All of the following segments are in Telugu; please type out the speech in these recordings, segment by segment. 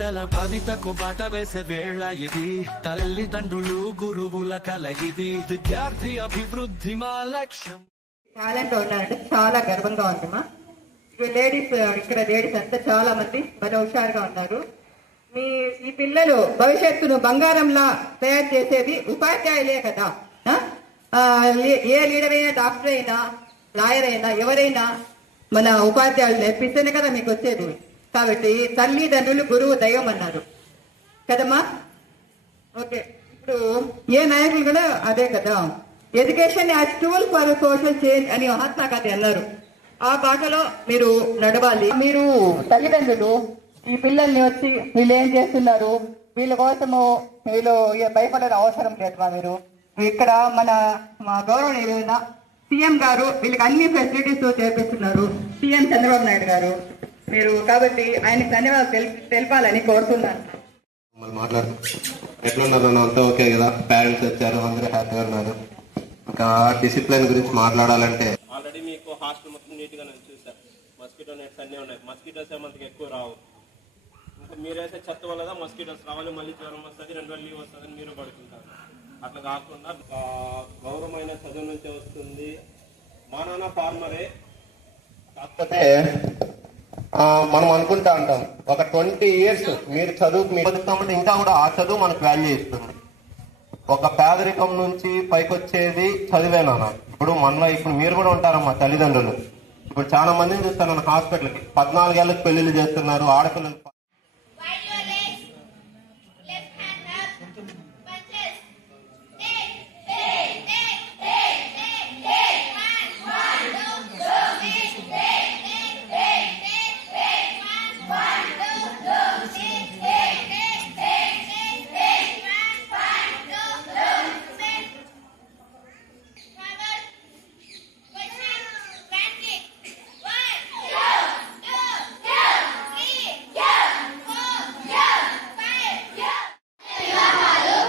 పిల్లల భవితకు బాట వేసే వేళ ఇది, తల్లిదండ్రులు గురువుల కల ఇది, విద్యార్థి అభివృద్ధి మా లక్ష్యం. టాలెంట్ ఉన్నారంటే చాలా గర్వంగా ఉందమ్మా. లేడీస్ ఇక్కడ లేడీస్ అంతా చాలా మంది మరి హుషారుగా ఉన్నారు. ఈ పిల్లలు భవిష్యత్తును బంగారంలా తయారు చేసేది ఉపాధ్యాయులే కదా. ఏ లీడర్ అయినా, డాక్టర్ అయినా, లాయర్ అయినా, ఎవరైనా మన ఉపాధ్యాయులు నేర్పిస్తేనే కదా మీకు వచ్చేది. కాబట్టి తల్లిదండ్రులు గురువు దైవం అన్నారు కదమ్మా. ఓకే, ఇప్పుడు ఏ నాయకులు కూడా అదే కదా, education as tool for social change అని మహాత్మా గాంధీ అన్నారు. ఆ బాటలో మీరు నడవాలి. మీరు తల్లిదండ్రులు ఈ పిల్లల్ని వచ్చి వీళ్ళు ఏం చేస్తున్నారు, వీళ్ళ కోసము వీళ్ళు భయపడే అవసరం లేదుమా. మీరు ఇక్కడ మా గౌరవనీయులైన సీఎం గారు వీళ్ళకి అన్ని ఫెసిలిటీస్ చేపిస్తున్నారు, సీఎం చంద్రబాబు నాయుడు గారు. మీరు కాబట్టి ఆయనకి ధన్యవాదాలు తెలపాలని కోరుతున్నాను. మాట్లాడు ఎట్లున్నారు, అంతా ఓకే కదా? పేరెంట్స్ వచ్చారు, అందరూ హ్యాపీగా ఉన్నారు. ఇంకా డిసిప్లిన్ గురించి మాట్లాడాలంటే ఆల్రెడీ మీకు హాస్టల్ మొత్తం నీట్ గా చూసారు. మస్కిటో నెట్స్ అన్నీ ఉన్నాయి. మస్కిటోస్ ఏమంతకు ఎక్కువ రావు. ఇంకా మీరైతే చెత్త వల్ల మస్కిటోస్ రావాలి, మళ్ళీ జ్వరం వస్తుంది, 2 రోజులు లీవ్ వస్తుంది, మీరు పడుతుంటారు. అట్లా కాకుండా గౌరవమైన చదువు నుంచే వస్తుంది. మా నాన్న ఫార్మరే, కాకపోతే మనం అనుకుంటా ఉంటాం ఒక 20 years మీరు చదువుకు బతుకుతామంటే ఇంకా కూడా ఆ చదువు మనకు వాల్యూ ఇస్తుంది. ఒక పేదరికం నుంచి పైకి వచ్చేది చదివేనా. ఇప్పుడు మనలో ఇప్పుడు మీరు కూడా ఉంటారమ్మా తల్లిదండ్రులు. ఇప్పుడు చాలా మందిని చూస్తాను హాస్పిటల్కి 14 ఏళ్ళకి పెళ్లిళ్ళు చేస్తున్నారు ఆడపిల్లలు.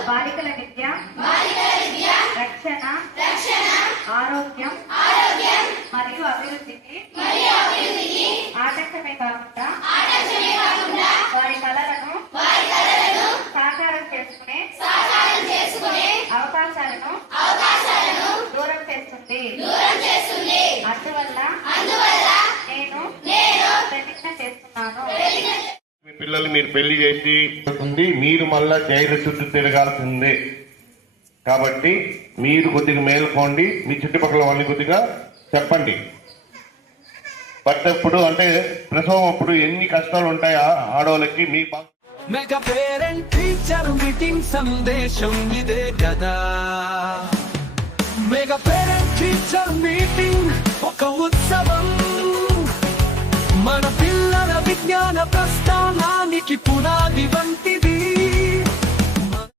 బాలికల విద్య, రక్షణ, ఆరోగ్యం మరియు అభివృద్ధికి ఆటంకమే కాకుండా వారి కళలను సాకారం చేసుకునే అవకాశాలను దూరం చేస్తుంది. అందువల్ల నేను ప్రతిజ్ఞ చేస్తున్నాను. మీ పిల్లలు మీరు పెళ్లి చేసి మీరు మళ్ళా జైలు చుట్టూ తిరగాల్సిందే. కాబట్టి మీరు కొద్దిగా మేల్కోండి, మీ చుట్టుపక్కల వాళ్ళని కొద్దిగా చెప్పండి. బట్ ఇప్పుడు అంటే ప్రసవం అప్పుడు ఎన్ని కష్టాలు ఉంటాయా ఆడవాళ్ళకి. మీ మెగా పేరెంట్ టీచర్ మీటింగ్ సందేశం ఇదే కదా. మెగా పేరెంట్ టీచర్ మీటింగ్ ఒక ఉత్సవం, మన పిల్లల విజ్ఞాన ప్రస్థానానికి పునాది.